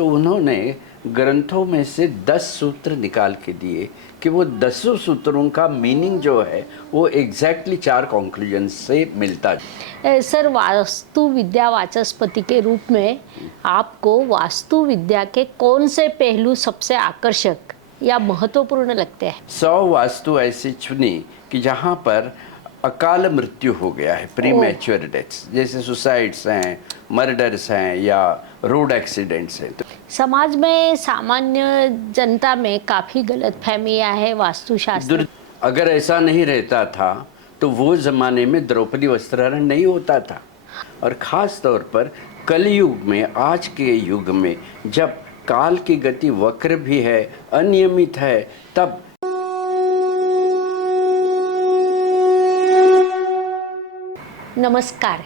तो उन्होंने ग्रंथों में से 10 सूत्र निकाल के दिए कि वो 10 सूत्रों का मीनिंग जो है वो एग्जैक्टली 4 कॉन्क्लूजन से मिलता है। सर, वास्तु विद्या वाचस्पति के रूप में आपको वास्तु विद्या के कौन से पहलू सबसे आकर्षक या महत्वपूर्ण लगते हैं? 100 वास्तु ऐसी चुनी कि जहाँ पर अकाल मृत्यु हो गया है, प्री मैच्योर डेथ्स, जैसे सुसाइड्स हैं, मर्डर्स हैं या रोड एक्सीडेंट्स हैं। तो समाज में सामान्य जनता में काफ़ी गलतफहमियां है वास्तुशास्त्र। अगर ऐसा नहीं रहता था तो वो ज़माने में द्रौपदी वस्त्राहरण नहीं होता था। और ख़ास तौर पर कलयुग में, आज के युग में, जब काल की गति वक्र भी है, अनियमित है, तब नमस्कार।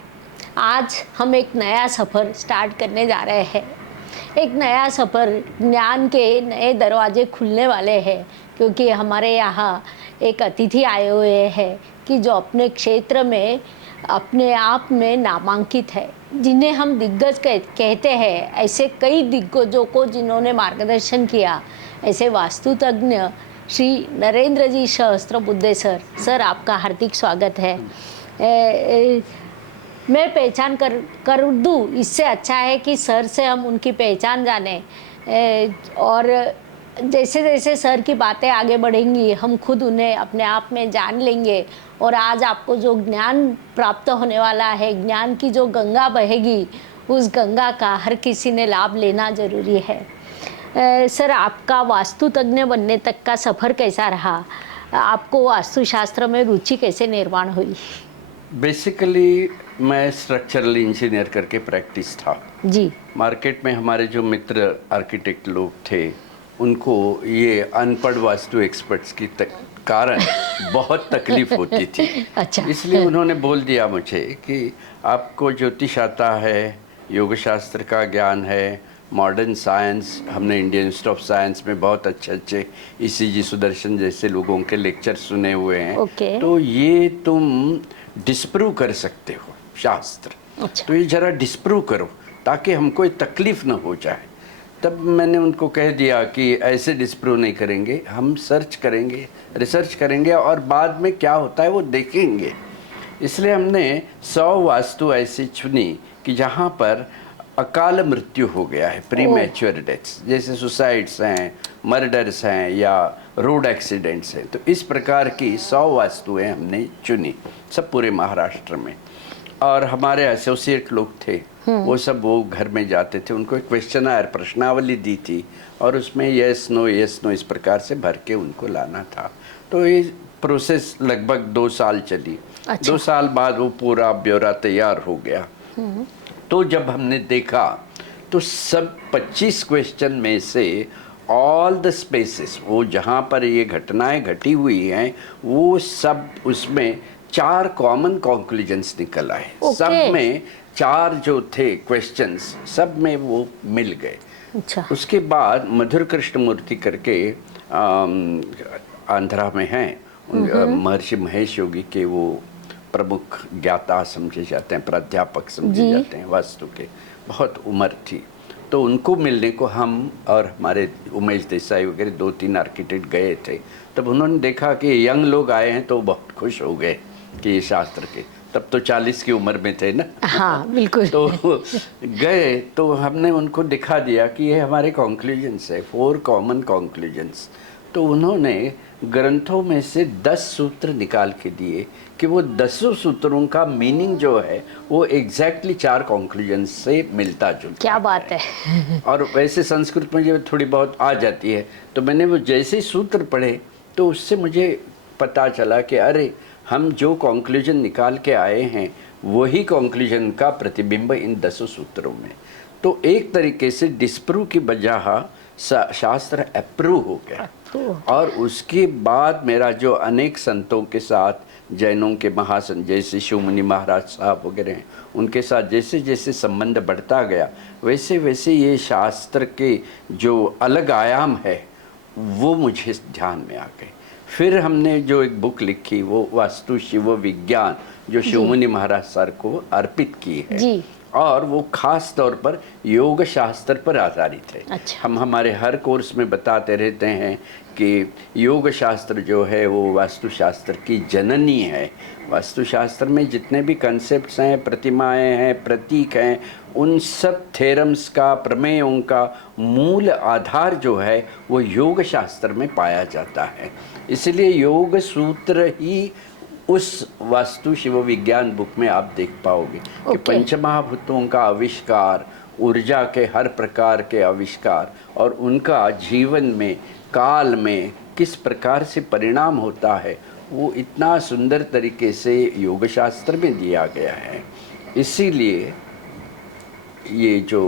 आज हम एक नया सफ़र स्टार्ट करने जा रहे हैं। एक नया सफ़र, ज्ञान के नए दरवाजे खुलने वाले हैं, क्योंकि हमारे यहाँ एक अतिथि आए हुए हैं कि जो अपने क्षेत्र में अपने आप में नामांकित है, जिन्हें हम दिग्गज कहते हैं। ऐसे कई दिग्गजों को जिन्होंने मार्गदर्शन किया, ऐसे वास्तुतज्ञ श्री नरेंद्र जी सहस्त्रबुद्धे सर, आपका हार्दिक स्वागत है। मैं पहचान कर दूँ, इससे अच्छा है कि सर से हम उनकी पहचान जानें। और जैसे जैसे सर की बातें आगे बढ़ेंगी, हम खुद उन्हें अपने आप में जान लेंगे। और आज आपको जो ज्ञान प्राप्त होने वाला है, ज्ञान की जो गंगा बहेगी, उस गंगा का हर किसी ने लाभ लेना जरूरी है। सर, आपका वास्तुतज्ञ बनने तक का सफ़र कैसा रहा? आपको वास्तुशास्त्र में रुचि कैसे निर्माण हुई? बेसिकली मैं स्ट्रक्चरल इंजीनियर करके प्रैक्टिस था जी। मार्केट में हमारे जो मित्र आर्किटेक्ट लोग थे, उनको ये अनपढ़ वास्तु एक्सपर्ट्स की कारण बहुत तकलीफ होती थी। अच्छा। इसलिए उन्होंने बोल दिया मुझे कि आपको ज्योतिष आता है, योग शास्त्र का ज्ञान है, मॉडर्न साइंस, हमने इंडियन इंस्टीट्यूट ऑफ साइंस में बहुत अच्छे ईसीजी सुदर्शन जैसे लोगों के लेक्चर सुने हुए हैं। ओके। तो ये तुम डिस्प्रूव कर सकते हो शास्त्र। अच्छा। तो ये जरा डिस्प्रूव करो ताकि हमको तकलीफ न हो जाए। तब मैंने उनको कह दिया कि ऐसे डिस्प्रूव नहीं करेंगे, हम सर्च करेंगे, रिसर्च करेंगे और बाद में क्या होता है वो देखेंगे। इसलिए हमने 100 वास्तु ऐसी चुनी कि जहाँ पर अकाल मृत्यु हो गया है, प्री मैच्योर डेथ्स, जैसे सुसाइड्स हैं, मर्डर्स हैं या रोड एक्सीडेंट्स हैं। तो इस प्रकार की 100 वास्तुएं हमने चुनी, सब पूरे महाराष्ट्र में। और हमारे एसोसिएट लोग थे, वो सब वो घर में जाते थे, उनको एक क्वेश्चनर, प्रश्नावली दी थी और उसमें यस नो इस प्रकार से भर के उनको लाना था। तो ये प्रोसेस लगभग 2 साल चली। अच्छा। 2 साल बाद वो पूरा ब्यौरा तैयार हो गया। तो जब हमने देखा तो सब 25 क्वेश्चन में से ऑल द स्पेसेस, वो जहाँ पर ये घटनाएं घटी हुई हैं, वो सब उसमें 4 कॉमन कंक्लूजन्स निकल आए। सब में 4 जो थे क्वेश्चंस, सब में वो मिल गए। अच्छा। उसके बाद मधुर कृष्ण मूर्ति करके आंध्रा में हैं, महर्षि महेश योगी के वो प्रमुख ज्ञाता समझे जाते हैं, प्राध्यापक समझे जाते हैं वास्तु के, बहुत उम्र थी। तो उनको मिलने को हम और हमारे उमेश देसाई वगैरह 2-3 आर्किटेक्ट गए थे। तब उन्होंने देखा कि यंग लोग आए हैं तो बहुत खुश हो गए कि ये शास्त्र के, तब तो 40 की उम्र में थे ना। हाँ, बिल्कुल। तो गए तो हमने उनको दिखा दिया कि ये हमारे कॉन्क्लूजन्स है, 4 कॉमन कॉन्क्लूजन्स। तो उन्होंने ग्रंथों में से 10 सूत्र निकाल के दिए कि वो 10 सूत्रों का मीनिंग जो है वो एग्जैक्टली 4 कॉन्क्लूजन से मिलता जुलता। क्या बात है। और वैसे संस्कृत में जो थोड़ी बहुत आ जाती है, तो मैंने वो जैसे सूत्र पढ़े तो उससे मुझे पता चला कि अरे, हम जो कॉन्क्लूजन निकाल के आए हैं वही कॉन्क्लूजन का प्रतिबिंब इन 10 सूत्रों में। तो एक तरीके से डिस्प्रूव की बजाय शास्त्र अप्रूव हो गया। और उसके बाद मेरा जो अनेक संतों के साथ, जैनों के महासंत जैसे शिवमुनि महाराज साहब वगैरह हैं, उनके साथ जैसे जैसे संबंध बढ़ता गया, वैसे वैसे ये शास्त्र के जो अलग आयाम है वो मुझे ध्यान में आ गए। फिर हमने जो एक बुक लिखी वो वास्तु शिव विज्ञान, जो शिवमुनि महाराज सर को अर्पित की है। जी। और वो खास तौर पर योग शास्त्र पर आधारित है। अच्छा। हम हमारे हर कोर्स में बताते रहते हैं कि योग शास्त्र जो है वो वास्तुशास्त्र की जननी है। वास्तुशास्त्र में जितने भी कंसेप्ट्स हैं, प्रतिमाएं हैं, प्रतीक हैं, उन सब थ्योरम्स का, प्रमेयों का मूल आधार जो है वो योग शास्त्र में पाया जाता है। इसलिए योग सूत्र ही उस वास्तु शिव विज्ञान बुक में आप देख पाओगे कि पंचमहाभूतों का आविष्कार, ऊर्जा के हर प्रकार के आविष्कार और उनका जीवन में, काल में किस प्रकार से परिणाम होता है, वो इतना सुंदर तरीके से योग शास्त्र में दिया गया है। इसीलिए ये जो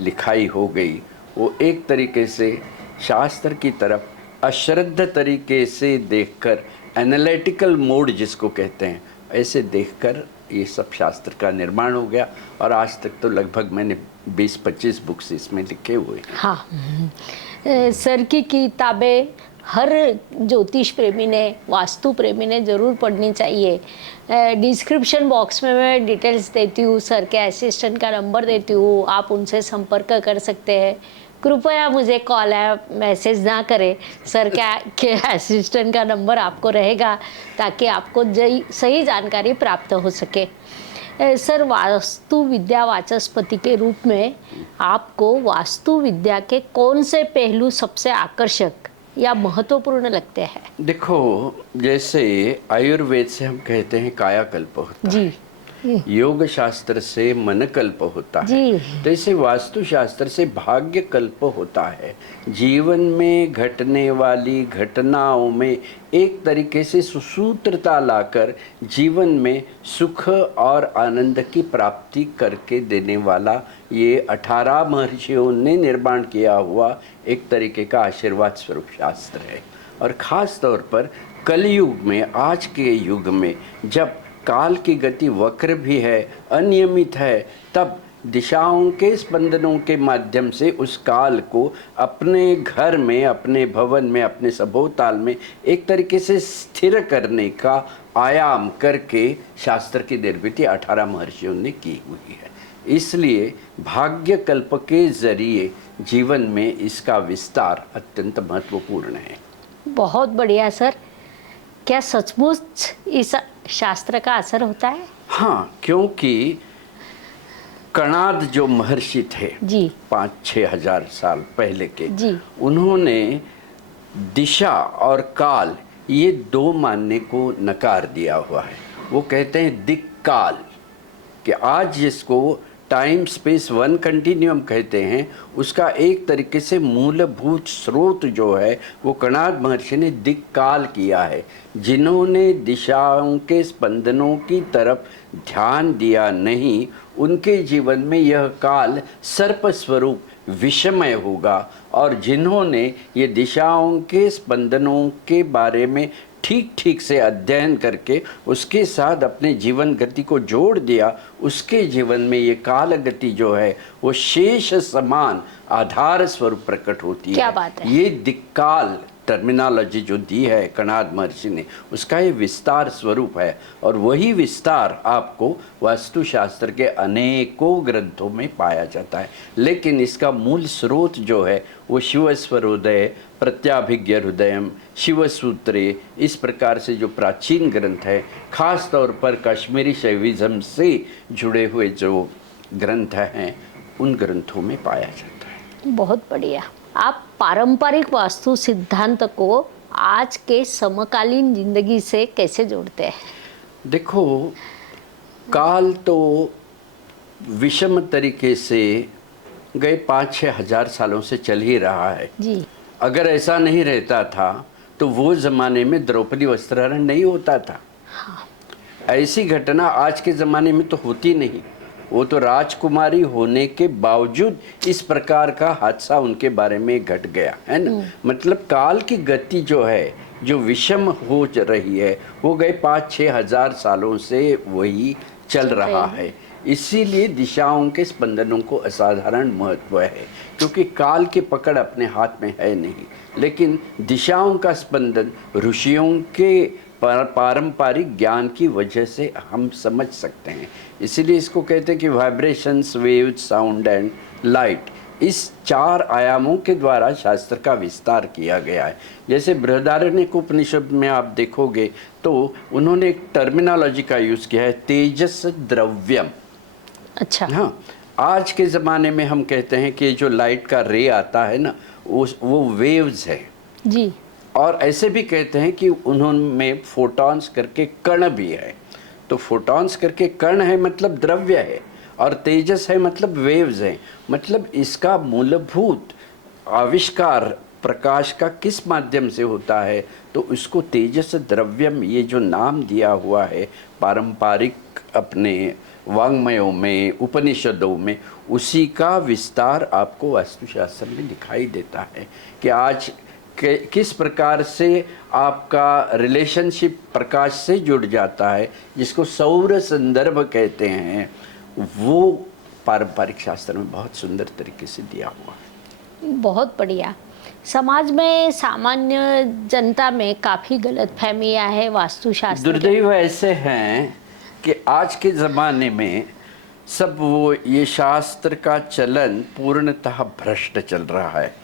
लिखाई हो गई वो एक तरीके से शास्त्र की तरफ अश्रद्ध तरीके से देखकर, एनालिटिकल मोड जिसको कहते हैं, ऐसे देखकर ये सब शास्त्र का निर्माण हो गया। और आज तक तो लगभग मैंने 20-25 बुक्स इसमें लिखे हुए हैं। हाँ, सर की किताबें हर ज्योतिष प्रेमी ने, वास्तु प्रेमी ने ज़रूर पढ़नी चाहिए। डिस्क्रिप्शन बॉक्स में मैं डिटेल्स देती हूँ, सर के असिस्टेंट का नंबर देती हूँ, आप उनसे संपर्क कर सकते हैं। कृपया मुझे कॉल या मैसेज ना करें, सर के असिस्टेंट का नंबर आपको रहेगा ताकि आपको सही जानकारी प्राप्त हो सके। सर, वास्तु विद्या वाचस्पति के रूप में आपको वास्तु विद्या के कौन से पहलू सबसे आकर्षक या महत्वपूर्ण लगते हैं? देखो, जैसे आयुर्वेद से हम कहते हैं कायाकल्प होता है, जी, योग शास्त्र से मनकल्प होता है, जी। तो ऐसे वास्तु शास्त्र से भाग्य कल्प होता है। जीवन में घटने वाली घटनाओं में एक तरीके से सुसूत्रता लाकर जीवन में सुख और आनंद की प्राप्ति करके देने वाला ये 18 महर्षियों ने निर्माण किया हुआ एक तरीके का आशीर्वाद स्वरूप शास्त्र है। और ख़ास तौर पर कलयुग में, आज के युग में, जब काल की गति वक्र भी है, अनियमित है, तब दिशाओं के स्पंदनों के माध्यम से उस काल को अपने घर में, अपने भवन में, अपने सभोताल में एक तरीके से स्थिर करने का आयाम करके शास्त्र की निर्मिति 18 महर्षियों ने की हुई है। इसलिए भाग्य कल्प के जरिए जीवन में इसका विस्तार अत्यंत महत्वपूर्ण है। बहुत बढ़िया सर। क्या सचमुच इस शास्त्र का असर होता है? हाँ, क्योंकि कणाद जो महर्षि थे जी, 5-6 हजार साल पहले के, जी, उन्होंने दिशा और काल ये दो मानने को नकार दिया हुआ है। वो कहते हैं दिक्काल, कि आज जिसको टाइम स्पेस वन कंटिन्यूम कहते हैं, उसका एक तरीके से मूलभूत स्रोत जो है वो कणाद महर्षि ने दिक्काल किया है। जिन्होंने दिशाओं के स्पंदनों की तरफ ध्यान दिया नहीं, उनके जीवन में यह काल सर्प स्वरूप विषमय होगा। और जिन्होंने ये दिशाओं के स्पंदनों के बारे में ठीक ठीक से अध्ययन करके उसके साथ अपने जीवन गति को जोड़ दिया, उसके जीवन में ये काल गति जो है वो शेष समान आधार स्वरूप प्रकट होती है। क्या बात है। ये दिक्काल टर्मिनोलॉजी जो दी है कणाद महर्षि ने, उसका ये विस्तार स्वरूप है। और वही विस्तार आपको वास्तुशास्त्र के अनेकों ग्रंथों में पाया जाता है। लेकिन इसका मूल स्रोत जो है वो शिवस्वरोदय, प्रत्याभिज्ञ हृदयम, शिवसूत्रे, इस प्रकार से जो प्राचीन ग्रंथ है, खास तौर पर कश्मीरी शैविज्म से जुड़े हुए जो ग्रंथ हैं, उन ग्रंथों में पाया जाता है। बहुत बढ़िया। आप पारंपरिक वास्तु सिद्धांत को आज के समकालीन जिंदगी से कैसे जोड़ते हैं? देखो, काल तो विषम तरीके से गए 5-6 हजार सालों से चल ही रहा है। जी, अगर ऐसा नहीं रहता था तो वो ज़माने में द्रौपदी वस्त्राहरण नहीं होता था। हाँ, ऐसी घटना आज के ज़माने में तो होती नहीं। वो तो राजकुमारी होने के बावजूद इस प्रकार का हादसा उनके बारे में घट गया है ना। मतलब काल की गति जो है, जो विषम हो रही है, वो गए 5-6 हजार सालों से वही चल रहा है। इसीलिए दिशाओं के स्पंदनों को असाधारण महत्व है, क्योंकि काल की पकड़ अपने हाथ में है नहीं, लेकिन दिशाओं का स्पंदन ऋषियों के पारंपरिक ज्ञान की वजह से हम समझ सकते हैं। इसीलिए इसको कहते हैं कि vibrations, waves, sound and light, इस 4 आयामों के द्वारा शास्त्र का विस्तार किया गया है। जैसे बृहदारण्यक उपनिषद में आप देखोगे तो उन्होंने एक टर्मिनोलॉजी का यूज़ किया है, तेजस द्रव्यम। अच्छा। हाँ, आज के ज़माने में हम कहते हैं कि जो लाइट का रे आता है ना, वो वेव्स है। जी। और ऐसे भी कहते हैं कि उन्होंने फोटॉन्स करके कण भी है। तो फोटॉन्स करके कण है मतलब द्रव्य है, और तेजस है मतलब वेव्स है। मतलब इसका मूलभूत आविष्कार प्रकाश का किस माध्यम से होता है, तो इसको तेजस द्रव्यम ये जो नाम दिया हुआ है पारंपरिक अपने वाङ्मयों में, उपनिषदों में, उसी का विस्तार आपको वास्तुशास्त्र में दिखाई देता है कि आज किस प्रकार से आपका रिलेशनशिप प्रकाश से जुड़ जाता है, जिसको सौर संदर्भ कहते हैं, वो पारंपरिक शास्त्र में बहुत सुंदर तरीके से दिया हुआ है। बहुत बढ़िया। समाज में सामान्य जनता में काफ़ी गलतफहमियां है वास्तुशास्त्र के। दुर्दैव ऐसे हैं कि आज के ज़माने में सब वो ये शास्त्र का चलन पूर्णतः भ्रष्ट चल रहा है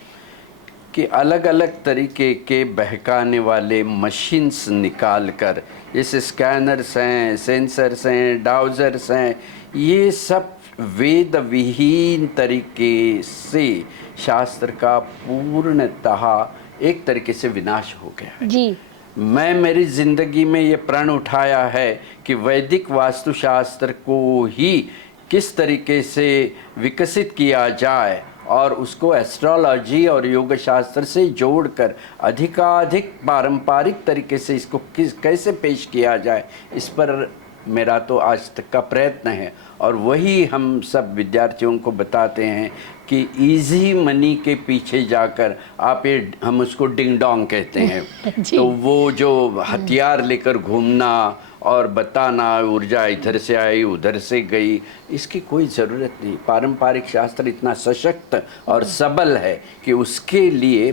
कि अलग अलग तरीके के बहकाने वाले मशीन्स निकाल कर, जैसे स्कैनर्स हैं, सेंसर्स हैं, डाउजर्स हैं, ये सब वेद विहीन तरीके से शास्त्र का पूर्णतः एक तरीके से विनाश हो गया है। जी। मैं मेरी ज़िंदगी में ये प्रण उठाया है कि वैदिक वास्तुशास्त्र को ही किस तरीके से विकसित किया जाए और उसको एस्ट्रोलॉजी और योग शास्त्र से जोड़कर अधिकाधिक पारंपरिक तरीके से इसको कैसे पेश किया जाए, इस पर मेरा तो आज तक का प्रयत्न है। और वही हम सब विद्यार्थियों को बताते हैं कि इजी मनी के पीछे जाकर आप ये, हम उसको डिंग डोंग कहते हैं तो वो जो हथियार लेकर घूमना और बताना ऊर्जा इधर से आई उधर से गई, इसकी कोई ज़रूरत नहीं। पारंपरिक शास्त्र इतना सशक्त और सबल है कि उसके लिए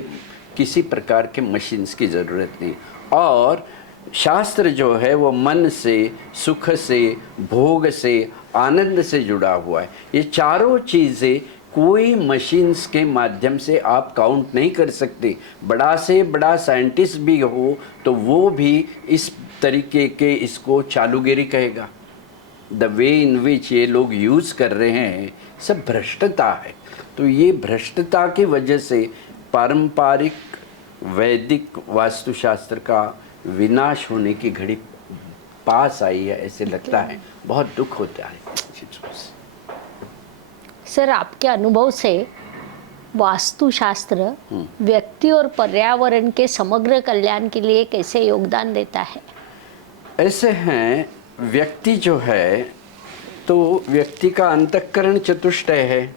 किसी प्रकार के मशीन्स की ज़रूरत नहीं। और शास्त्र जो है वो मन से, सुख से, भोग से, आनंद से जुड़ा हुआ है। ये चारों चीज़ें कोई मशीन्स के माध्यम से आप काउंट नहीं कर सकते। बड़ा से बड़ा साइंटिस्ट भी हो तो वो भी इस तरीके के इसको चालूगिरी कहेगा। द वे इन विच ये लोग यूज़ कर रहे हैं सब भ्रष्टता है। तो ये भ्रष्टता की वजह से पारंपरिक वैदिक वास्तुशास्त्र का विनाश होने की घड़ी पास आई है, ऐसे लगता है। बहुत दुख होता है। सर, आपके अनुभव से वास्तुशास्त्र व्यक्ति और पर्यावरण के समग्र कल्याण के लिए कैसे योगदान देता है? ऐसे हैं, व्यक्ति जो है तो व्यक्ति का अंतःकरण चतुष्टय है,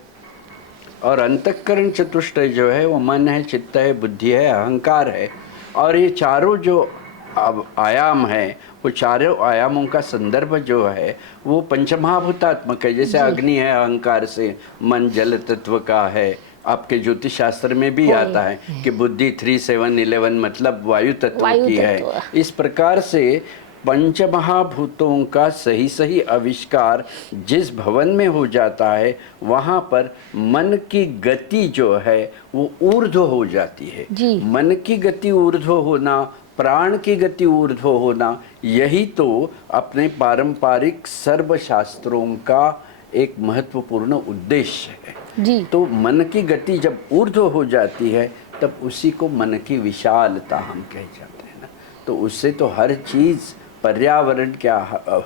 और अंतःकरण चतुष्टय जो है वो मन है, चित्त है, बुद्धि है, अहंकार है। और ये चारों जो अब आयाम है, वो चारों आयामों का संदर्भ जो है वो पंचमहाभूतात्मक है। जैसे अग्नि है अहंकार से, मन जल तत्व का है। आपके ज्योतिष शास्त्र में भी आता है कि बुद्धि 3, 7, 11 मतलब वायु तत्व की है। इस प्रकार से पंचमहाभूतों का सही सही आविष्कार जिस भवन में हो जाता है, वहाँ पर मन की गति जो है वो ऊर्ध्व हो जाती है। मन की गति ऊर्ध्व होना, प्राण की गति ऊर्ध्व होना, यही तो अपने पारंपरिक सर्वशास्त्रों का एक महत्वपूर्ण उद्देश्य है। जी। तो मन की गति जब ऊर्ध्व हो जाती है तब उसी को मन की विशालता हम कह जाते हैं ना। तो उससे तो हर चीज़, पर्यावरण क्या,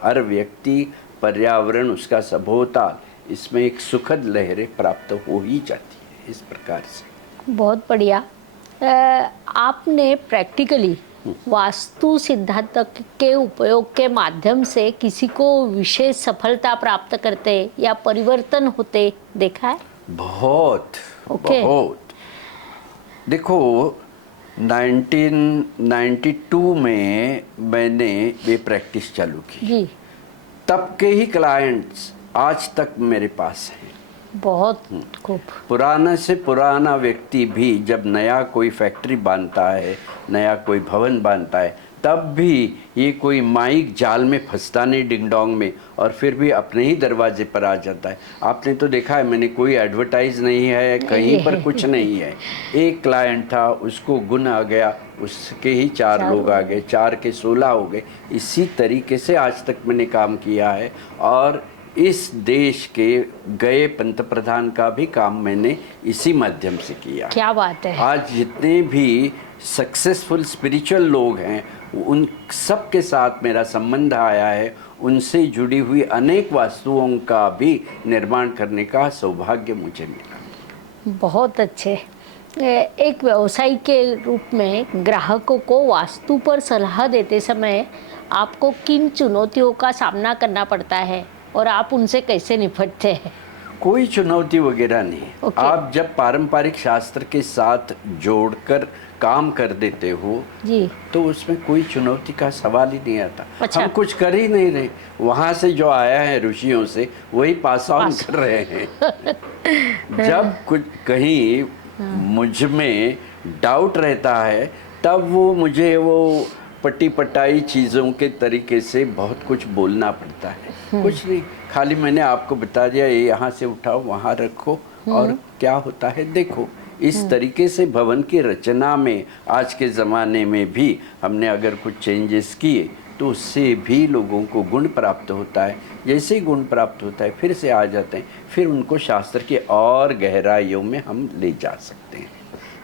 हर व्यक्ति, पर्यावरण, उसका सभोता, इसमें एक सुखद लहरें प्राप्त हो ही जाती है। इस प्रकार से बहुत बढ़िया। आपने प्रैक्टिकली वास्तु सिद्धांत के उपयोग के माध्यम से किसी को विशेष सफलता प्राप्त करते या परिवर्तन होते देखा है? बहुत बहुत। देखो 1992 में मैंने ये प्रैक्टिस चालू की जी। तब के ही क्लाइंट्स आज तक मेरे पास हैं। बहुत खूब। पुराना से पुराना व्यक्ति भी जब नया कोई फैक्ट्री बांधता है, नया कोई भवन बांधता है, तब भी ये कोई माइक जाल में फंसता नहीं डिंग डोंग में, और फिर भी अपने ही दरवाजे पर आ जाता है। आपने तो देखा है, मैंने कोई एडवर्टाइज नहीं है, कहीं पर कुछ नहीं है। एक क्लाइंट था, उसको गुण आ गया, उसके ही 4 लोग आ गए, 4 के 16 हो गए। इसी तरीके से आज तक मैंने काम किया है, और इस देश के गए पंतप्रधान का भी काम मैंने इसी माध्यम से किया। क्या बात है। आज जितने भी सक्सेसफुल स्पिरिचुअल लोग हैं, उन सब के साथ मेरा संबंध आया है। उनसे जुड़ी हुई अनेक वस्तुओं का भी निर्माण करने का सौभाग्य मुझे मिला। बहुत अच्छे। एक व्यवसायी के रूप में ग्राहकों को वास्तु पर सलाह देते समय आपको किन चुनौतियों का सामना करना पड़ता है और आप उनसे कैसे निपटते हैं? कोई चुनौती वगैरह नहीं। Okay. आप जब पारंपरिक शास्त्र के साथ जोड़कर काम कर देते हो जी, तो उसमें कोई चुनौती का सवाल ही नहीं आता। अच्छा। हम कुछ कर ही नहीं रहे, वहाँ से जो आया है ऋषियों से वही पास ऑन कर रहे हैं। जब कुछ कहीं मुझ में डाउट रहता है, तब वो मुझे वो पट्टी पटाई चीज़ों के तरीके से बहुत कुछ बोलना पड़ता है। कुछ नहीं, खाली मैंने आपको बता दिया, ये यहाँ से उठाओ, वहाँ रखो, और क्या होता है देखो। इस तरीके से भवन की रचना में आज के ज़माने में भी हमने अगर कुछ चेंजेस किए तो उससे भी लोगों को गुण प्राप्त होता है। जैसे ही गुण प्राप्त होता है फिर से आ जाते हैं, फिर उनको शास्त्र के और गहराइयों में हम ले जा सकते हैं।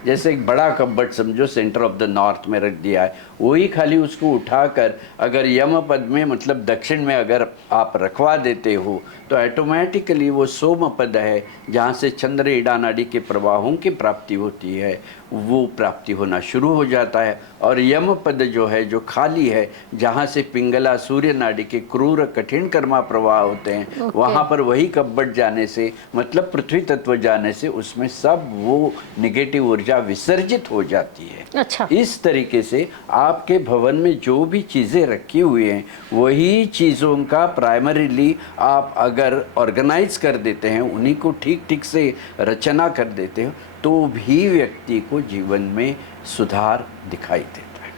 जैसे एक बड़ा कब्बट समझो सेंटर ऑफ द नॉर्थ में रख दिया है, वही खाली उसको उठाकर अगर यम पद में मतलब दक्षिण में अगर आप रखवा देते हो तो ऑटोमेटिकली वो सोम पद है, जहाँ से चंद्र ईड़ा नाड़ी के प्रवाहों की प्राप्ति होती है, वो प्राप्ति होना शुरू हो जाता है। और यम पद जो है, जो खाली है, जहाँ से पिंगला सूर्य नाड़ी के क्रूर कठिन कर्मा प्रवाह होते हैं, वहाँ पर वही कब्बट जाने से मतलब पृथ्वी तत्व जाने से उसमें सब वो निगेटिव ऊर्जा विसर्जित हो जाती है। अच्छा। इस तरीके से आपके भवन में जो भी चीज़ें रखी हुई हैं, वही चीज़ों का प्राइमरीली आप अगर ऑर्गेनाइज कर देते हैं, उन्हीं को ठीक ठीक से रचना कर देते हो, तो भी व्यक्ति को जीवन में सुधार दिखाई देता है।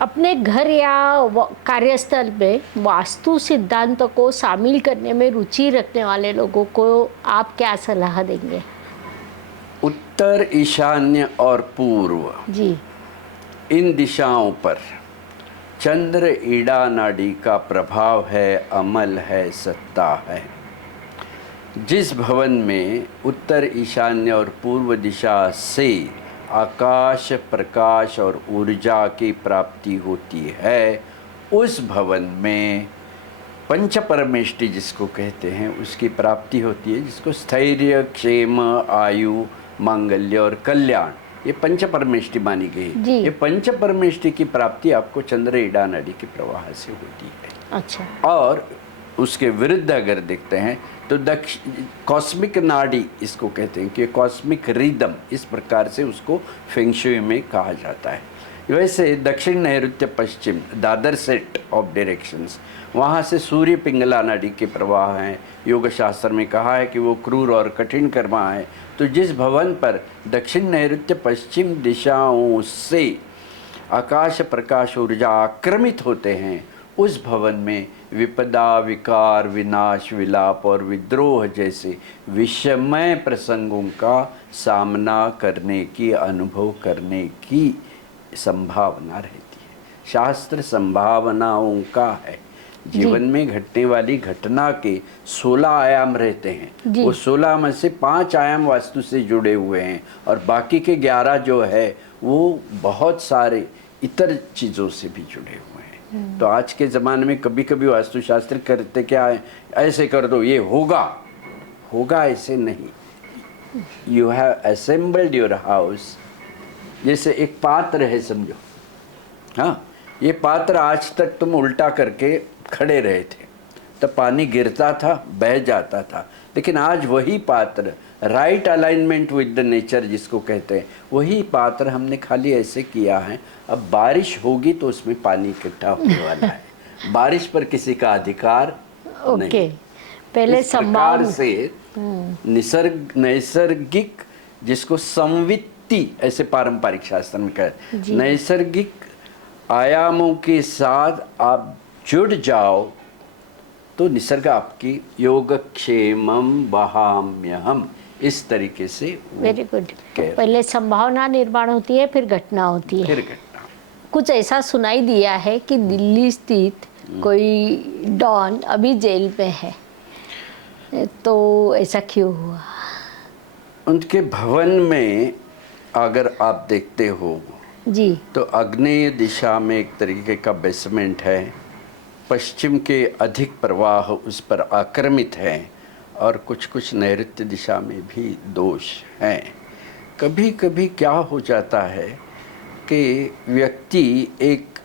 अपने घर या कार्यस्थल में वास्तु सिद्धांतों को शामिल करने में रुचि रखने वाले लोगों को आप क्या सलाह देंगे? उत्तर, ईशान्य और पूर्व, जी, इन दिशाओं पर चंद्र ईड़ा नाड़ी का प्रभाव है, अमल है, सत्ता है। जिस भवन में उत्तर, ईशान्य और पूर्व दिशा से आकाश, प्रकाश और ऊर्जा की प्राप्ति होती है, उस भवन में पंच परमेष्टि जिसको कहते हैं उसकी प्राप्ति होती है, जिसको स्थैर्य, क्षेम, आयु, मांगल्य और कल्याण, ये पंच परमेष्टि मानी गई। ये पंच परमेष्टि की प्राप्ति आपको चंद्र ईड़ा नाड़ी के प्रवाह से होती है। अच्छा। और उसके विरुद्ध अगर देखते हैं तो कॉस्मिक नाड़ी इसको कहते हैं, कि कॉस्मिक रिदम, इस प्रकार से उसको फेंग शुई में कहा जाता है। वैसे दक्षिण, नैऋत्य, पश्चिम, दादर सेट ऑफ डायरेक्शंस, वहाँ से सूर्य पिंगला नाड़ी के प्रवाह हैं। योग शास्त्र में कहा है कि वो क्रूर और कठिन कर्मा है। तो जिस भवन पर दक्षिण, नैऋत्य, पश्चिम दिशाओं से आकाश, प्रकाश, ऊर्जा आक्रमित होते हैं, उस भवन में विपदा, विकार, विनाश, विलाप और विद्रोह जैसे विषमय प्रसंगों का सामना करने की, अनुभव करने की संभावना रहती है। शास्त्र संभावनाओं का है। जीवन में घटने वाली घटना के 16 आयाम रहते हैं। वो 16 में से 5 आयाम वास्तु से जुड़े हुए हैं, और बाकी के 11 जो है वो बहुत सारे इतर चीज़ों से भी जुड़े हुए हैं। तो आज के ज़माने में कभी कभी वास्तुशास्त्र करते क्या है, ऐसे कर दो ये होगा, होगा ऐसे नहीं। You have assembled your house, जैसे एक पात्र है समझो, हाँ, ये पात्र आज तक तुम उल्टा करके खड़े रहे थे, तब पानी गिरता था, बह जाता था, लेकिन आज वही पात्र, right alignment with the nature जिसको कहते हैं, वही पात्र हमने खाली ऐसे किया है। अब बारिश होगी तो उसमें पानी इकट्ठा होने वाला है। बारिश पर किसी का अधिकार नहीं। पहले इस प्रकार से नैसर्गिक, जिसको संवित्ति ऐसे पारंपरिक शास्त्र में कहते, नैसर्गिक आयामों के साथ आप जुड़ जाओ तो निसर्ग आपकी योगक्षेमम वहाम्यहम, इस तरीके से वो वेरी गुड। कह- पहले संभावना निर्माण होती है, फिर घटना होती है। फिर घटना। कुछ ऐसा सुनाई दिया है कि दिल्ली स्थित कोई डॉन अभी जेल में है, तो ऐसा क्यों हुआ? उनके भवन में अगर आप देखते हो जी तो आग्नेय दिशा में एक तरीके का बेसमेंट है, पश्चिम के अधिक प्रवाह उस पर आक्रमित है, और कुछ कुछ नैऋत्य दिशा में भी दोष हैं। कभी कभी क्या हो जाता है कि व्यक्ति एक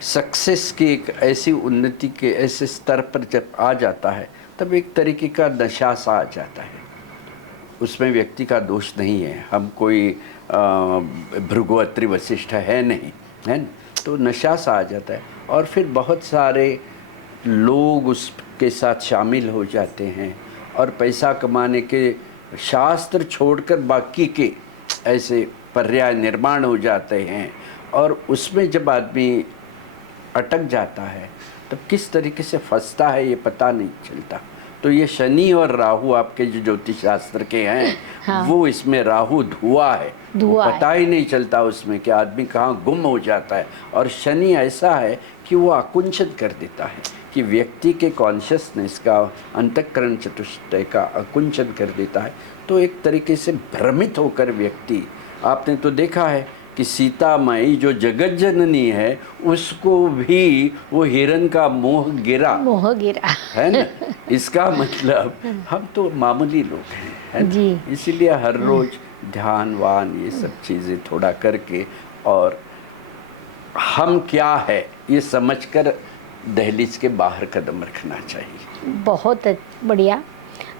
सक्सेस की एक ऐसी उन्नति के ऐसे स्तर पर जब आ जाता है तब एक तरीके का नशा सा आ जाता है। उसमें व्यक्ति का दोष नहीं है, हम कोई भृगुअत्रि वशिष्ठ है नहीं, है न? तो नशा सा आ जाता है और फिर बहुत सारे लोग उसके साथ शामिल हो जाते हैं और पैसा कमाने के शास्त्र छोड़कर बाकी के ऐसे पर्याय निर्माण हो जाते हैं, और उसमें जब आदमी अटक जाता है तब किस तरीके से फंसता है ये पता नहीं चलता। तो ये शनि और राहु आपके जो ज्योतिष शास्त्र के हैं, हाँ। वो इसमें राहु धुआं है, वो पता ही नहीं चलता उसमें कि आदमी कहाँ गुम हो जाता है। और शनि ऐसा है कि वो आकुंचित कर देता है कि व्यक्ति के कॉन्शियसनेस का, अंतःकरण चतुष्टय का आकुंचन कर देता है। तो एक तरीके से भ्रमित होकर व्यक्ति, आपने तो देखा है कि सीता माई जो जगत जननी है उसको भी वो हिरण का मोह गिरा, है ना। इसका मतलब हम तो मामूली लोग हैं, है ना? जी। इसीलिए हर रोज ध्यानवान ये सब चीज़ें थोड़ा करके और हम क्या है ये समझकर दहलीज के बाहर कदम रखना चाहिए। बहुत बढ़िया।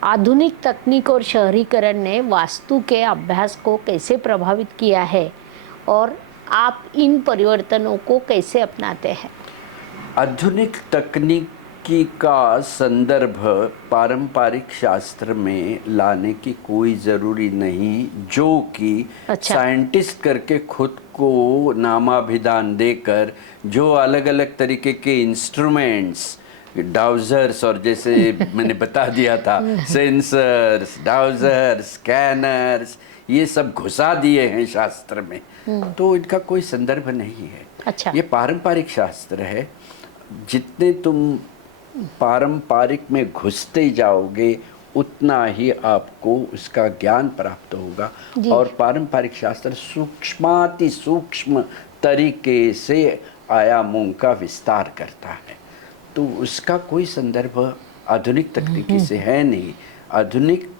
आधुनिक तकनीक और शहरीकरण ने वास्तु के अभ्यास को कैसे प्रभावित किया है और आप इन परिवर्तनों को कैसे अपनाते हैं? आधुनिक तकनीकी का संदर्भ पारंपरिक शास्त्र में लाने की कोई ज़रूरी नहीं, जो कि अच्छा। साइंटिस्ट करके खुद को नामाभिधान देकर जो अलग अलग तरीके के इंस्ट्रूमेंट्स, डाउजर्स और जैसे मैंने बता दिया था सेंसर्स, डाउजर्स, स्कैनर्स, ये सब घुसा दिए हैं शास्त्र में, तो इनका कोई संदर्भ नहीं है। अच्छा। ये पारंपरिक शास्त्र है। जितने तुम पारंपरिक में घुसते जाओगे उतना ही आपको उसका ज्ञान प्राप्त होगा। और पारंपरिक शास्त्र सूक्ष्माति सूक्ष्म तरीके से आयामों का विस्तार करता है, तो उसका कोई संदर्भ आधुनिक तकनीकी से है नहीं। आधुनिक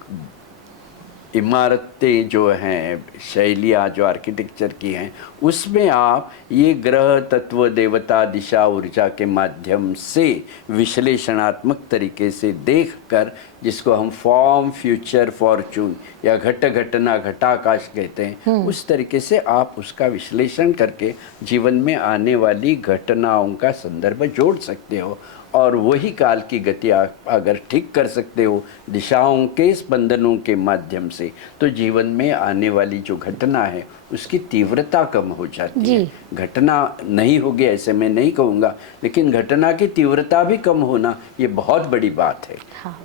इमारतें जो हैं, शैलियाँ जो आर्किटेक्चर की हैं, उसमें आप ये ग्रह तत्व देवता दिशा ऊर्जा के माध्यम से विश्लेषणात्मक तरीके से देखकर, जिसको हम फॉर्म फ्यूचर फॉर्चून या घट घटना घटाकाश कहते हैं, उस तरीके से आप उसका विश्लेषण करके जीवन में आने वाली घटनाओं का संदर्भ जोड़ सकते हो और वही काल की गति अगर ठीक कर सकते हो दिशाओं के स्पंदनों के माध्यम से, तो जीवन में आने वाली जो घटना है उसकी तीव्रता कम हो जाती है। घटना नहीं होगी ऐसे मैं नहीं कहूँगा, लेकिन घटना की तीव्रता भी कम होना ये बहुत बड़ी बात है। हाँ।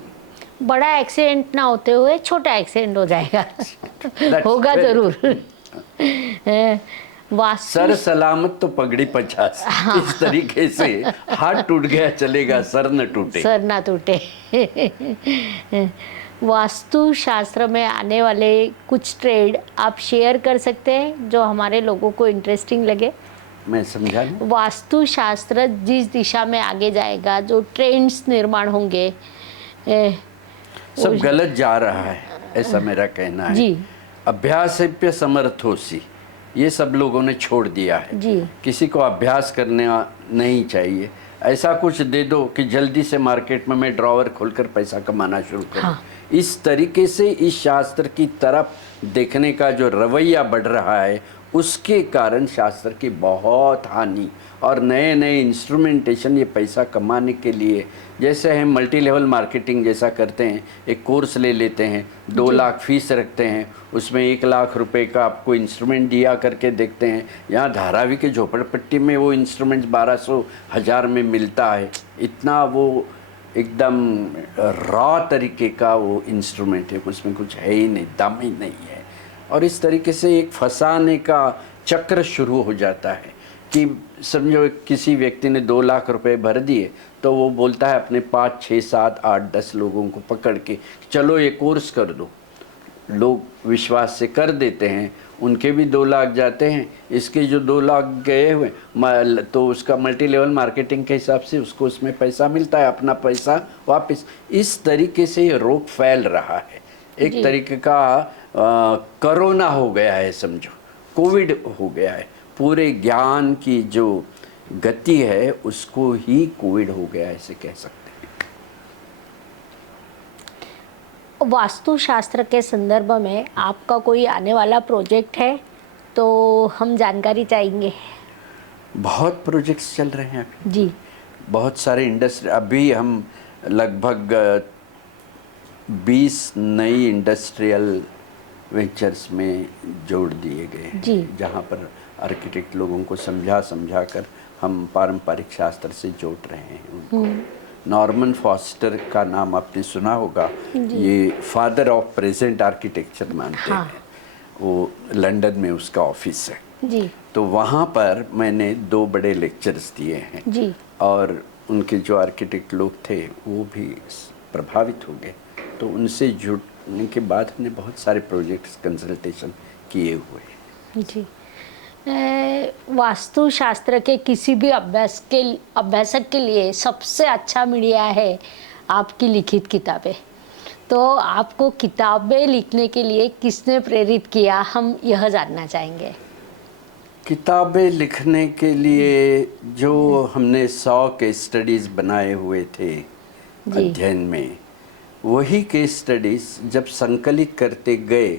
बड़ा एक्सीडेंट ना होते हुए छोटा एक्सीडेंट हो जाएगा होगा जरूर। सर सलामत तो पगड़ी 50। हाँ। इस तरीके से हाथ टूट गया चलेगा, सर न टूटे। सर ना टूटे। वास्तु शास्त्र में आने वाले कुछ ट्रेड आप शेयर कर सकते हैं जो हमारे लोगों को इंटरेस्टिंग लगे? मैं समझा नहीं। वास्तु शास्त्र जिस दिशा में आगे जाएगा, जो ट्रेंड्स निर्माण होंगे, सब गलत जा रहा है ऐसा मेरा कहना है। जी। अभ्यासेप्य समर्थोसी, ये सब लोगों ने छोड़ दिया है। जी। किसी को अभ्यास करने नहीं चाहिए। ऐसा कुछ दे दो कि जल्दी से मार्केट में मैं ड्रॉवर खोलकर पैसा कमाना शुरू करूं। हाँ। इस तरीके से इस शास्त्र की तरफ देखने का जो रवैया बढ़ रहा है उसके कारण शास्त्र की बहुत हानि। और नए नए इंस्ट्रूमेंटेशन ये पैसा कमाने के लिए, जैसे हम मल्टी लेवल मार्केटिंग जैसा करते हैं, एक कोर्स ले लेते हैं, 2 लाख फीस रखते हैं, उसमें 1 लाख रुपए का आपको इंस्ट्रूमेंट दिया करके देखते हैं। यहाँ धारावी के झोपड़पट्टी में वो इंस्ट्रूमेंट 1200 1000 में मिलता है। इतना वो एकदम रॉ तरीके का वो इंस्ट्रूमेंट है, उसमें कुछ है ही नहीं, दम ही नहीं है। और इस तरीके से एक फंसाने का चक्र शुरू हो जाता है कि समझो किसी व्यक्ति ने 2 लाख रुपए भर दिए, तो वो बोलता है अपने 5 6 7 8 10 लोगों को पकड़ के, चलो ये कोर्स कर दो। लोग विश्वास से कर देते हैं, उनके भी 2 लाख जाते हैं, इसके जो 2 लाख गए हुए तो उसका मल्टी लेवल मार्केटिंग के हिसाब से उसको उसमें पैसा मिलता है, अपना पैसा वापस। इस तरीके से ये रोग फैल रहा है। एक तरीके का कोरोना हो गया है, समझो कोविड हो गया है। पूरे ज्ञान की जो गति है उसको ही कोविड हो गया ऐसे कह सकते हैं। वास्तुशास्त्र के संदर्भ में आपका कोई आने वाला प्रोजेक्ट है तो हम जानकारी चाहेंगे। बहुत प्रोजेक्ट्स चल रहे हैं अभी जी। बहुत सारे इंडस्ट्री, अभी हम लगभग 20 नई इंडस्ट्रियल वेंचर्स में जोड़ दिए गए हैं, जहाँ पर आर्किटेक्ट लोगों को समझा कर हम पारंपरिक शास्त्र से जोड़ रहे हैं उनको। नॉर्मन फॉस्टर का नाम आपने सुना होगा, ये फादर ऑफ प्रेजेंट आर्किटेक्चर मानते हैं। वो लंदन में उसका ऑफिस है जी। तो वहाँ पर मैंने 2 बड़े लेक्चर्स दिए हैं जी। और उनके जो आर्किटेक्ट लोग थे वो भी प्रभावित हो गए। तो उनसे जुड़ने के बाद हमने बहुत सारे प्रोजेक्ट्स कंसल्टेशन किए हुए। जी। वास्तुशास्त्र के किसी भी अभ्यासक के लिए सबसे अच्छा मीडिया है आपकी लिखित किताबें। तो आपको किताबें लिखने के लिए किसने प्रेरित किया, हम यह जानना चाहेंगे। किताबें लिखने के लिए जो हमने 100 केस स्टडीज़ बनाए हुए थे अध्ययन में, वही केस स्टडीज़ जब संकलित करते गए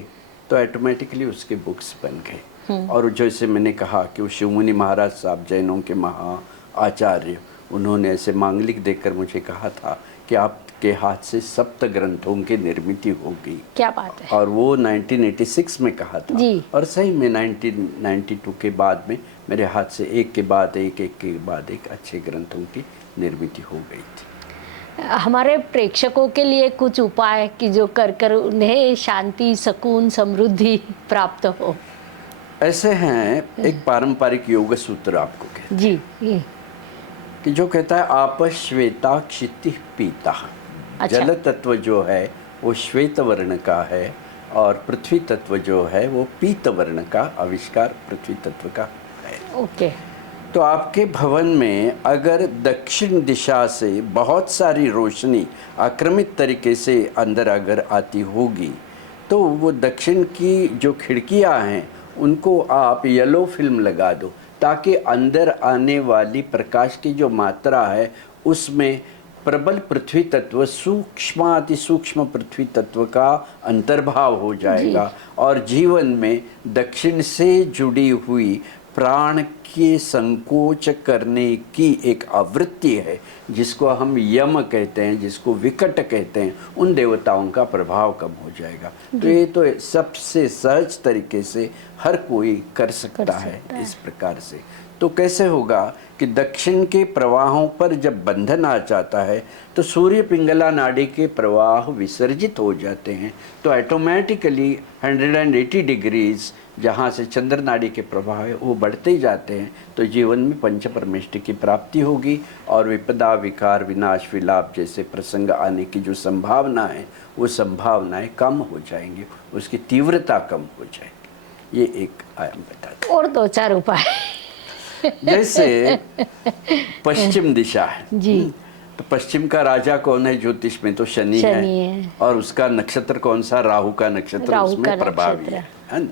तो ऑटोमेटिकली उसके बुक्स बन गए। और जैसे मैंने कहा कि वो शिवमुनि महाराज साहब जैनों के महा आचार्य, उन्होंने ऐसे मांगलिक देकर मुझे कहा था कि आपके हाथ से 7 ग्रंथों की निर्मित होगी। क्या बात है। और वो 1986 में कहा था जी। और सही में 1992 के बाद में मेरे हाथ से एक के बाद एक अच्छे ग्रंथों की निर्मित हो गई थी। हमारे प्रेक्षकों के लिए कुछ उपाय कि जो कर उन्हें शांति, सुकून, समृद्धि प्राप्त हो। ऐसे हैं, एक पारंपरिक योग सूत्र आपको कहते जी। कि जो कहता है आप श्वेता क्षिति पीता। अच्छा। जल तत्व जो है वो श्वेत वर्ण का है और पृथ्वी तत्व जो है वो पीत वर्ण का आविष्कार पृथ्वी तत्व का है। ओके। तो आपके भवन में अगर दक्षिण दिशा से बहुत सारी रोशनी आक्रमित तरीके से अंदर अगर आती होगी तो वो दक्षिण की जो खिड़कियां हैं उनको आप येलो फिल्म लगा दो, ताकि अंदर आने वाली प्रकाश की जो मात्रा है उसमें प्रबल पृथ्वी तत्व, सूक्ष्म अति सूक्ष्म पृथ्वी तत्व का अंतर्भाव हो जाएगा और जीवन में दक्षिण से जुड़ी हुई प्राण के संकोच करने की एक आवृत्ति है जिसको हम यम कहते हैं, जिसको विकट कहते हैं, उन देवताओं का प्रभाव कम हो जाएगा। तो ये तो सबसे सहज तरीके से हर कोई कर सकता है इस प्रकार से। तो कैसे होगा कि दक्षिण के प्रवाहों पर जब बंधन आ जाता है तो सूर्य पिंगला नाड़ी के प्रवाह विसर्जित हो जाते हैं, तो ऑटोमेटिकली 180 डिग्रीज जहाँ से चंद्र नाड़ी के प्रवाह है वो बढ़ते जाते हैं। तो जीवन में पंच परमेष्टि की प्राप्ति होगी और विपदा, विकार, विनाश, विलाप जैसे प्रसंग आने की जो संभावना है वो संभावनाएं कम हो जाएंगी, उसकी तीव्रता कम हो जाएगी। ये एक आयाम बता दें। और 2-4 उपाय जैसे पश्चिम दिशा है जी। तो पश्चिम का राजा कौन है ज्योतिष में? तो शनि है और उसका नक्षत्र कौन सा? राहु का नक्षत्र उसमें प्रभावी है ना।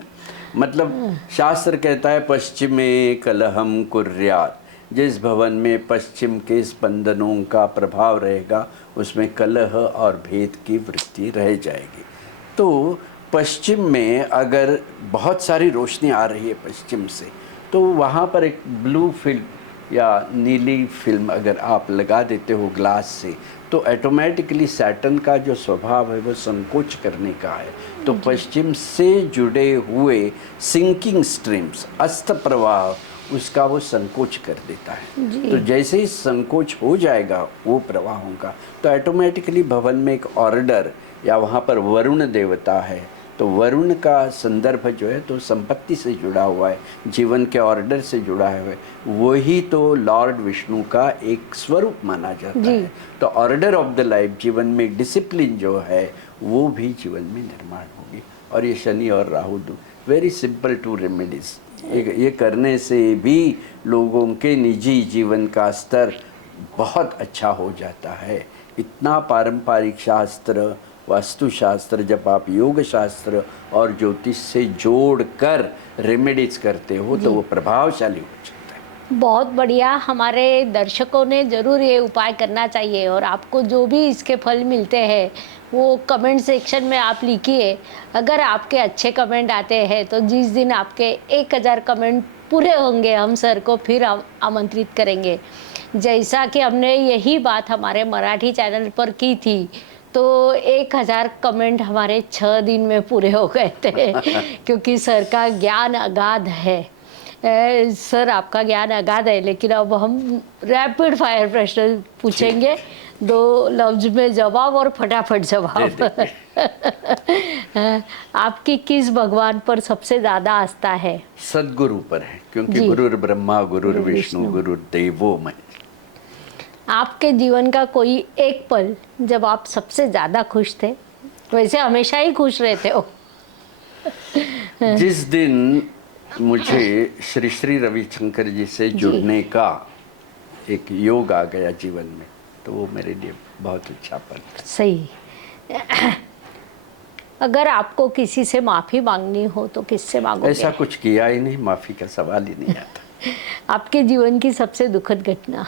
मतलब शास्त्र कहता है पश्चिमे कलहम कुर्यात, जिस भवन में पश्चिम के स्पंदनों का प्रभाव रहेगा उसमें कलह और भेद की वृत्ति रह जाएगी। तो पश्चिम में अगर बहुत सारी रोशनी आ रही है पश्चिम से, तो वहाँ पर एक ब्लू फिल्म या नीली फिल्म अगर आप लगा देते हो ग्लास से, तो ऑटोमेटिकली सैटर्न का जो स्वभाव है वो संकोच करने का है। तो पश्चिम से जुड़े हुए सिंकिंग स्ट्रीम्स, अस्त प्रवाह, उसका वो संकोच कर देता है। तो जैसे ही संकोच हो जाएगा वो प्रवाहों का, तो ऑटोमेटिकली भवन में एक ऑर्डर, या वहाँ पर वरुण देवता है, तो वरुण का संदर्भ जो है तो संपत्ति से जुड़ा हुआ है, जीवन के ऑर्डर से जुड़ा है, वही तो लॉर्ड विष्णु का एक स्वरूप माना जाता है। तो ऑर्डर ऑफ द लाइफ, जीवन में डिसिप्लिन जो है वो भी जीवन में निर्माण होगी। और ये शनि और Rahu, very simple two remedies, ये करने से भी लोगों के निजी जीवन का स्तर बहुत अच्छा हो जाता है। इतना पारंपरिक शास्त्र, वास्तुशास्त्र, जब आप योग शास्त्र और ज्योतिष से जोड़कर रेमेडीज करते हो तो वो प्रभावशाली हो जाता है। बहुत बढ़िया। हमारे दर्शकों ने ज़रूर ये उपाय करना चाहिए, और आपको जो भी इसके फल मिलते हैं वो कमेंट सेक्शन में आप लिखिए। अगर आपके अच्छे कमेंट आते हैं तो जिस दिन आपके 1000 कमेंट पूरे होंगे, हम सर को फिर आमंत्रित करेंगे। जैसा कि हमने यही बात हमारे मराठी चैनल पर की थी, तो 1000 कमेंट हमारे 6 दिन में पूरे हो गए थे क्योंकि सर का ज्ञान अगाध है। सर आपका ज्ञान अगाध है, लेकिन अब हम रैपिड फायर प्रश्न पूछेंगे, 2 लफ्ज में जवाब और फटाफट जवाब। आपकी किस भगवान पर सबसे ज़्यादा आस्था है? सद्गुरु पर है, क्योंकि गुरुर ब्रह्मा गुरुर विष्णु गुरुर्देवो महेश्वरः। आपके जीवन का कोई एक पल जब आप सबसे ज़्यादा खुश थे? वैसे हमेशा ही खुश रहते हो। जिस दिन मुझे श्री श्री रविशंकर जी से जुड़ने का एक योग आ गया जीवन में, तो वो मेरे लिए बहुत अच्छा पल। सही। अगर आपको किसी से माफ़ी मांगनी हो तो किससे मांगोगे? ऐसा कुछ किया ही नहीं, माफ़ी का सवाल ही नहीं आता। आपके जीवन की सबसे दुखद घटना?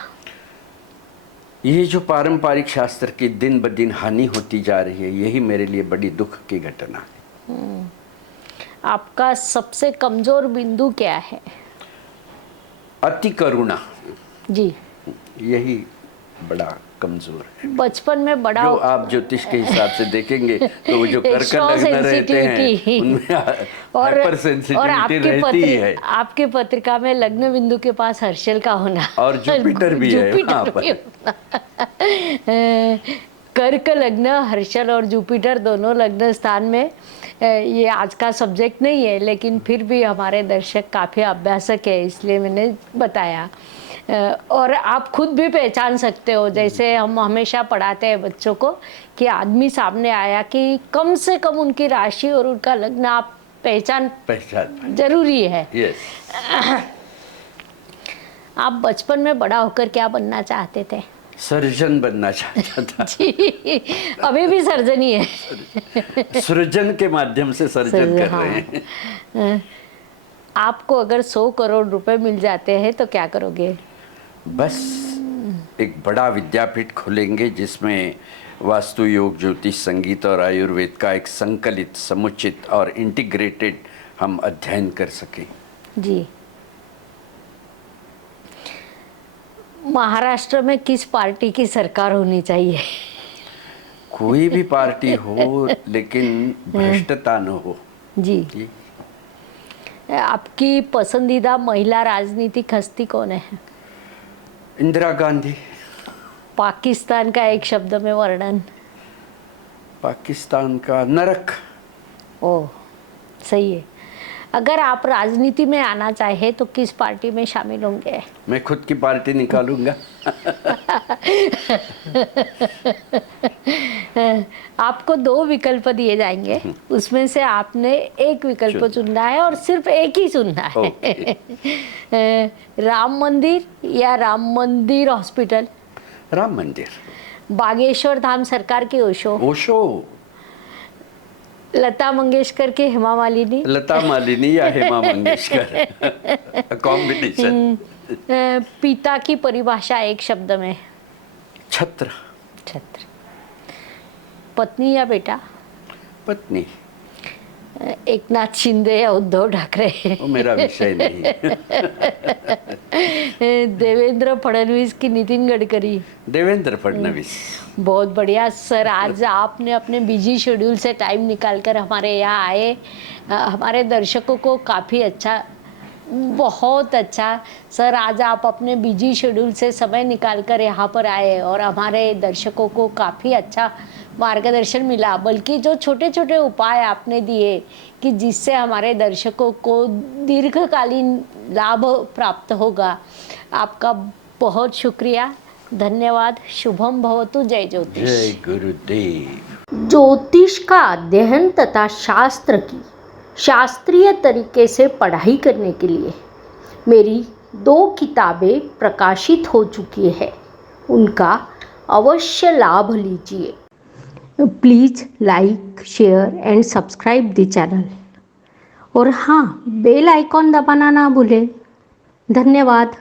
ये जो पारंपरिक शास्त्र की दिन ब दिन हानि होती जा रही है, यही मेरे लिए बड़ी दुख की घटना है। आपका सबसे कमजोर बिंदु क्या है? अति करुणा, जी, यही बड़ा कमजोर है। बचपन में बड़ा जो आप ज्योतिष के हिसाब से देखेंगे तो वो जो कर्क लग्न रहते हैं उनमें हाइपर सेंसिटिविटी रहती है। आपके पत्रिका में लग्न बिंदु के पास हर्षल का होना और जुपिटर भी है वहाँ पर। कर्क लग्न, हर्षल और जुपिटर दोनों लग्न स्थान में। ये आज का सब्जेक्ट नहीं है, लेकिन फिर भी हमारे दर्शक काफ़ी अभ्यासक है, इसलिए मैंने बताया। और आप खुद भी पहचान सकते हो, जैसे हम हमेशा पढ़ाते हैं बच्चों को कि आदमी सामने आया कि कम से कम उनकी राशि और उनका लग्न आप पहचान जरूरी है। yes. आप बचपन में बड़ा होकर क्या बनना चाहते थे? सर्जन बनना चाहता था। जी, अभी भी सर्जन ही है। सृजन के माध्यम से सर्जन कर रहे हैं। आपको अगर 100 करोड़ रुपए मिल जाते हैं तो क्या करोगे? बस एक बड़ा विद्यापीठ खोलेंगे जिसमें वास्तु, योग, ज्योतिष, संगीत और आयुर्वेद का एक संकलित, समुचित और इंटीग्रेटेड हम अध्ययन कर सकें। जी। महाराष्ट्र में किस पार्टी की सरकार होनी चाहिए? कोई भी पार्टी हो, लेकिन भ्रष्टता न हो। जी। आपकी पसंदीदा महिला राजनीतिक हस्ती कौन है? इंदिरा गांधी। पाकिस्तान का एक शब्द में वर्णन? पाकिस्तान का नरक। ओह, सही है। अगर आप राजनीति में आना चाहे तो किस पार्टी में शामिल होंगे? मैं खुद की पार्टी निकालूंगा। आपको 2 विकल्प दिए जाएंगे, उसमें से आपने एक विकल्प चुनना है और सिर्फ एक ही चुनना है। राम मंदिर या राम मंदिर हॉस्पिटल? राम मंदिर। बागेश्वर धाम सरकार की ओशो? ओशो। लता मंगेशकर के हेमा मालिनी? लता मालिनी या हेमा मंगेशकर, कॉम्बिनेशन। पिता की परिभाषा एक शब्द में? छत्र। छत्र। पत्नी या बेटा? पत्नी। एकनाथ शिंदे या उद्धव ठाकरे, वो मेरा विषय नहीं है। देवेंद्र फडणवीस की नितिन गडकरी? देवेंद्र फडणवीस। बहुत बढ़िया सर, आज आपने अपने बिजी शेड्यूल से टाइम निकालकर हमारे यहाँ आए। हमारे दर्शकों को काफ़ी अच्छा, बहुत अच्छा सर, आज आप अपने बिजी शेड्यूल से समय निकालकर यहाँ पर आए और हमारे दर्शकों को काफ़ी अच्छा मार्गदर्शन मिला, बल्कि जो छोटे छोटे उपाय आपने दिए कि जिससे हमारे दर्शकों को दीर्घकालीन लाभ प्राप्त होगा, आपका बहुत शुक्रिया, धन्यवाद। शुभम भवतु। जय ज्योतिष। जय गुरुदेव। ज्योतिष का अध्ययन तथा शास्त्र की शास्त्रीय तरीके से पढ़ाई करने के लिए मेरी 2 किताबें प्रकाशित हो चुकी है, उनका अवश्य लाभ लीजिए। Please like, share and subscribe the channel, और हाँ, बेल आइकॉन दबाना ना भूलें। धन्यवाद।